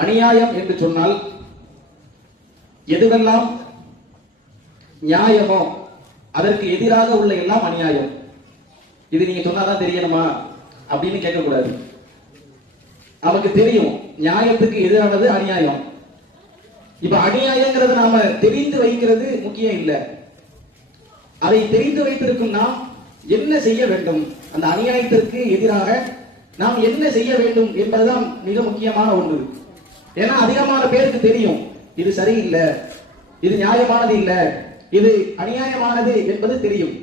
அநியாயம் என்று சொன்னால் எதுவெல்லாம் நியாயமோ அதற்கு எதிராக உள்ள எல்லாம் அநியாயம். இது நீங்க சொன்னாதான் தெரியணுமா? அப்படின்னு கேட்கக்கூடாது. நமக்கு தெரியும் நியாயத்துக்கு எதிரானது அநியாயம். இப்ப அநியாயங்கிறது நாம தெரிந்து வைக்கிறது முக்கியம் இல்லை. அதை தெரிந்து வைத்திருக்கும் நாம் என்ன செய்ய வேண்டும்? அந்த அநியாயத்திற்கு எதிராக நாம் என்ன செய்ய வேண்டும் என்பதுதான் மிக முக்கியமான ஒன்று. ஏன்னா அதிகமான பேருக்கு தெரியும் இது சரியில்லை இது நியாயமானது இல்ல இது அநியாயமானது என்பது தெரியும்.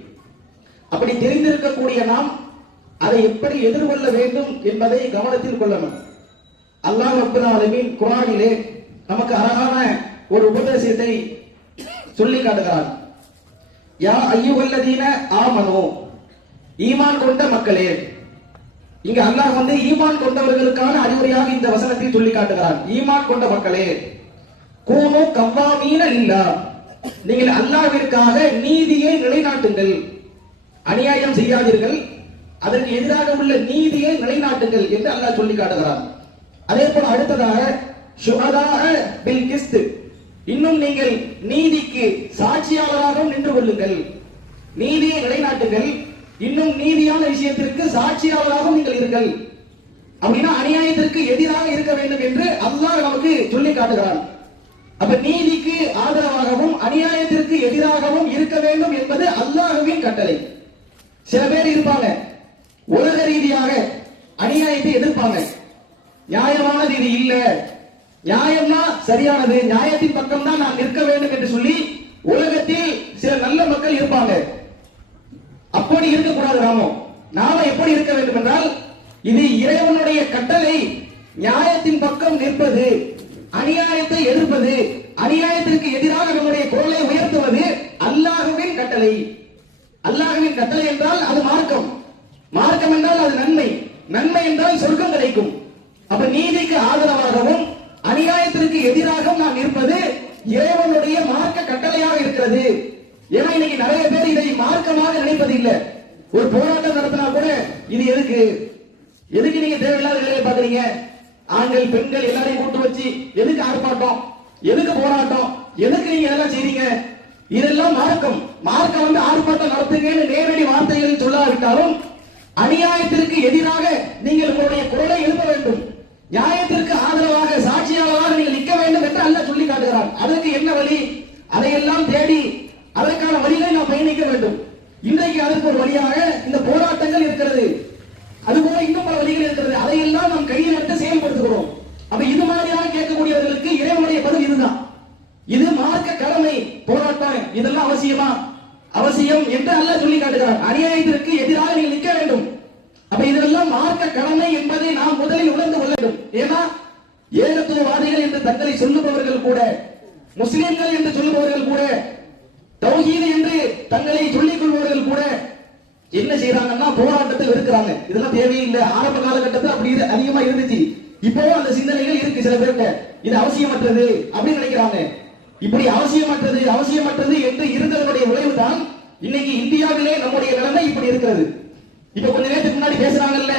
அப்படி தெரிந்திருக்கக்கூடிய நாம் அதை எப்படி எதிர்கொள்ள வேண்டும் என்பதை கவனத்தில் கொள்ளணும். அல்லாஹ் ரப்பல் ஆலமீன் குர்ஆனிலே நமக்கு அழகான ஒரு உபதேசத்தை சொல்லி காட்டுகிறான் யா ஐயுவல்லதீன ஆமனோ ஈமான் கொண்ட மக்களே இங்க அல்லாஹ் வந்து ஈமான் கொண்டவர்களுக்கான அறிவுரையாக இந்த வசனத்தை சொல்லி காட்டுகிறான் ஈமான் கொண்ட மக்களே கூனு கவ்வாமீன இல்லா. நீங்கள் அல்லாவிற்காக நீதியை நிலைநாட்டுங்கள். அநியாயம் செய்யாதீர்கள். அதற்கு எதிராக உள்ள நீதியை நிலைநாட்டுங்கள் என்று அல்லாஹ் சொல்லி காட்டுகிறான் அதே போல அடுத்ததாக சுகதாக பில் கிஸ்து. இன்னும் நீங்கள் நீதிக்கு சாட்சியாளராகவும் நின்று கொள்ளுங்கள். நீதியை நிலைநாட்டுங்கள். இன்னும் நீதியான விஷயத்திற்கு சாட்சியாளராகவும் நீங்கள் இருங்கள். அப்படின்னா அநியாயத்திற்கு எதிராக இருக்க வேண்டும் என்று அல்லாஹ் நமக்கு சொல்லி காட்டுகிறான். அப்ப நீதிக்கு ஆதரவாகவும் அநியாயத்திற்கு எதிராகவும் இருக்க வேண்டும் என்பது அல்லாஹுவின் கட்டளை. சில பேர் இருப்பாங்க. உலக ரீதியாக அநியாயத்தை எதிர்ப்பாங்க. நியாயமானது இது இல்ல. நியாயம்னா சரியானது. நியாயத்தின் பக்கம் தான் நான் நிற்க வேண்டும் என்று சொல்லி உலகத்தில் சில நல்ல மக்கள் இருப்பாங்க. அப்படி இருக்கக்கூடாது நாமோ நாம எப்படி இருக்க வேண்டும் என்றால் இது இறைவனுடைய கட்டளை நியாயத்தின் பக்கம் நிற்பது அநியாயத்தை எதிர்ப்பது அநியாயத்திற்கு எதிராக நம்முடைய குரலை உயர்த்துவது அல்லாஹுவின் கட்டளை. அல்லாஹுவின் கட்டளை என்றால் அது மார்க்கம். மார்க்கம் என்றால் அது நன்மை. நன்மை என்றால் சொர்க்கம் கிடைக்கும். அப்ப நீதிக்கு ஆதரவாகவும் அநியாயத்திற்கு எதிராகவும் நாம் நிற்பது இறைவனுடைய மார்க்க கட்டளையாக இருக்கிறது. ஏன்னா இன்னைக்கு நிறைய பேர் இதை மார்க்கமாக நினைப்பது இல்லை ஒரு போராட்டம் நடத்தினா கூட இது எதுக்கு? எதுக்கு நீங்க தேவையில்லாத வேலையை பாக்குறீங்க ஆண்கள் பெண்கள் எல்லாரையும் கூட்டு வச்சு எதுக்கு ஆர்ப்பாட்டம்? எதுக்கு போராட்டம்? எதுக்கு நீங்க இதெல்லாம் செய்றீங்க? இதெல்லாம் மார்க்கம். மார்க்கம் வந்து ஆர்ப்பாட்டம் நடத்துங்கன்னு நேரடி வார்த்தைகள் சொல்லாவிட்டாலும் அநியாயத்திற்கு எதிராக நீங்கள் உங்களுடைய குரலை எழுப்ப வேண்டும். நியாயத்திற்கு ஆதரவாக சாட்சியாளராக நீங்கள் நிற்க வேண்டும் என்று அல்ல சொல்லி காட்டுகிறார். அதற்கு என்ன வழி? அதையெல்லாம் தேடி அதற்கான வழிகளை நாம் பயணிக்க வேண்டும் இன்றைக்கு அதற்கு ஒரு வழியாக இந்த போராட்டங்கள் இருக்கிறது அதுபோல இன்னும் பல வழிகள் இருக்கிறது. அதையெல்லாம் நாம் கையில் எடுத்து செயல்படுத்துகிறோம். அப்ப இது மாதிரியாக கேட்கக்கூடியவர்களுக்கு இறைவனுடைய பதில் இதுதான். இது மார்க்க கடமை போராட்டம். இதெல்லாம் அவசியமா? அவசியம் என்று அல்ல சொல்லி காட்டுகிறார். அநியாயத்திற்கு எதிராக நீங்கள் நிற்க வேண்டும். அப்ப இதெல்லாம் மார்க்க கடமை என்பதை நாம் முதலில் உணர்ந்து கொள்ள வேண்டும். ஏன்னா ஏகத்துவவாதிகள் என்று தங்களை சொல்லுபவர்கள் கூட முஸ்லிம்கள் என்று சொல்லுபவர்கள் கூட தௌஹீது என்று தங்களை சொல்லிக் கொள்பவர்கள் கூட என்ன செய்யறாங்கன்னா போராட்டத்தை வெறுக்கிறாங்க இதெல்லாம் தேவையில்லை. ஆரம்ப காலகட்டத்தில் அப்படி இது அதிகமா இருந்துச்சு. இப்போவும் அந்த சிந்தனைகள் இருக்கு சில பேருக்கு இது அவசியமற்றது அப்படின்னு நினைக்கிறாங்க. இப்படி அவசியமற்றது அவசியமற்றது என்று இருந்ததனுடைய விளைவுதான் இன்னைக்கு இந்தியாவிலே நம்முடைய நிலைமை இப்படி இருக்கிறது. இப்ப கொஞ்ச நேரத்துக்கு முன்னாடி பேசுறாங்கல்ல.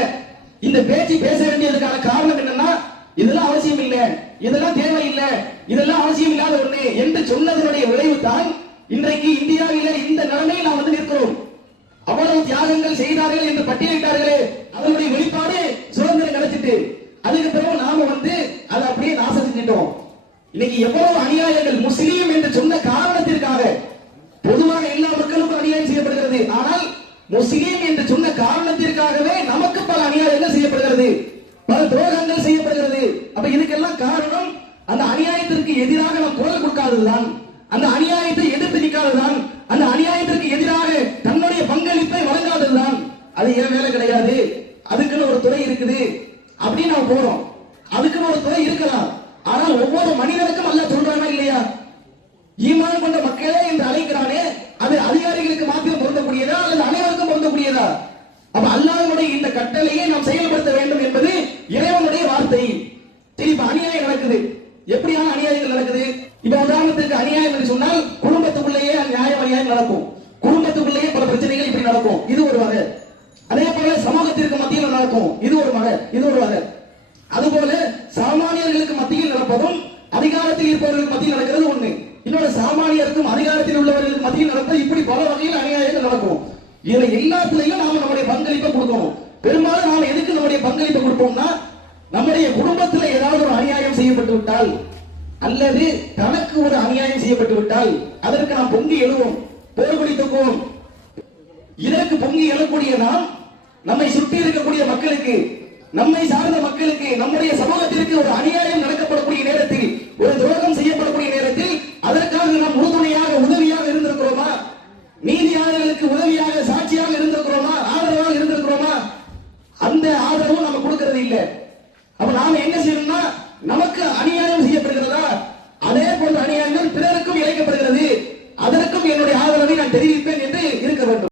இந்த பேச்சு பேச வேண்டியதுக்கான காரணம் என்னன்னா இதெல்லாம் அவசியம் இல்ல. இதெல்லாம் தேவையில்ல. இதெல்லாம் அவசியம் இல்லாத ஒண்ணு என்று சொன்னதனுடைய விளைவு தான் இன்றைக்கு இந்தியாவிலே இந்த நிலைமையில் நாம் தியாகங்கள் செய்தார்கள் என்று பட்டியலிட்டார்களே அதனுடைய வெளிப்பாடு சுதந்திரம் கிடைச்சிட்டு அதுக்கு பிறகு நாம வந்து அதை அப்படியே நாசம் செஞ்சிட்டோம். இன்னைக்கு எவ்வளவு அநியாயங்கள் முஸ்லீம் என்று சொன்ன காரணத்திற்காக பொதுவாக எல்லா மக்களுக்கும் அநியாயம் செய்யப்படுகிறது. ஆனால் முஸ்லீம் என்று சொன்ன காரணத்திற்காகவே நமக்கு பல அநியாயங்கள் செய்யப்படுகிறது. பல துரோகங்கள் செய்யப்படுகிறது. அப்ப இதுக்கெல்லாம் காரணம் அந்த அநியாயத்திற்கு எதிராக நாம் குரல் கொடுக்காததுதான். அந்த அநியாயம் எதிர்த்து நிற்காததுதான் அந்த அநியாயத்திற்கு எதிராக தன்னுடைய பங்களிப்பை வழங்காததுதான் அது ஏன் வேலை கிடையாது. அதுக்குன்னு ஒரு துறை இருக்குது. அப்படின்னு நான் போறோம். அதுக்குன்னு ஒரு துறை இருக்கலாம். ஆனால் ஒவ்வொரு மனிதனுக்கும் அல்ல சொல்றானா இல்லையா? ஈமான் கொண்ட மக்களே என்று அழைக்கிறானே அது அதிகாரிகளுக்கு மாத்திரம் பொருந்தக்கூடியதா அல்லது அனைவருக்கும் பொருந்தக்கூடியதா? அப்ப அல்லாஹ்வுடைய இந்த கட்டளையை நாம் செயல்படுத்த வேண்டும் என்பது இறைவனுடைய வார்த்தை. சரி இப்ப அநியாயம் நடக்குது. எப்படியான அநியாயங்கள் நடக்குது? இப்ப உதாரணத்துக்கு அநியாயம் என்று சொன்னால் குடும்பத்துக்குள்ளேயே நியாயம் அநியாயம் நடக்கும் குடும்பத்துக்குள்ளேயே பல பிரச்சனைகள் இப்படி நடக்கும் இது ஒரு வகை அதே போல சமூகத்திற்கு மத்தியில் நடக்கும் இது ஒரு வகை இது ஒரு வகை அதுபோல சாமானியர்களுக்கு மத்தியில் நடப்பதும் அதிகாரத்தில் இருப்பவர்களுக்கு மத்தியில் நடக்கிறது ஒண்ணு. இன்னொரு சாமானியருக்கும் அதிகாரத்தில் உள்ளவர்களுக்கு மத்தியில் நடப்பது இப்படி பல வகையில் அநியாயங்கள் நடக்கும். இதுல எல்லாத்துலயும் நாம நம்முடைய பங்களிப்பை கொடுக்கணும். பெரும்பாலும் நாம எதுக்கு நம்முடைய பங்களிப்பை கொடுப்போம்னா நம்முடைய குடும்பத்துல ஏதாவது ஒரு அநியாயம் செய்யப்பட்டு விட்டால் அல்லது தனக்கு ஒரு அநியாயம் செய்யப்பட்டு விட்டால் அதற்கு நாம் பொங்கி எழுவோம் போர்கொடி தூக்குவோம் இதற்கு பொங்கி எழக்கூடிய நாம் நம்மை சுற்றி இருக்கக்கூடிய மக்களுக்கு நம்மை சார்ந்த மக்களுக்கு நம்முடைய சமூகத்திற்கு ஒரு அநியாயம் நடக்கப்படக்கூடிய நேரத்தில் ஒரு துரோகம் செய்யப்படக்கூடிய நேரத்தில் அதற்காக நாம் உறுதுணையாக உதவியாக இருந்திருக்கிறோமா? நீதியாளர்களுக்கு உதவியாக சாட்சியாக இருந்திருக்கிறோமா? ஆதரவாக இருந்திருக்கிறோமா? அந்த ஆதரவும் நம்ம கொடுக்கறது இல்லை. அப்ப நாம என்ன செய்யணும்னா நமக்கு அநியாயம் செய்யப்படுகிறதா? அதே போன்ற அநியாயங்கள் பிறருக்கும் இழைக்கப்படுகிறது. அதற்கும் என்னுடைய ஆதரவை நான் தெரிவிப்பேன் என்று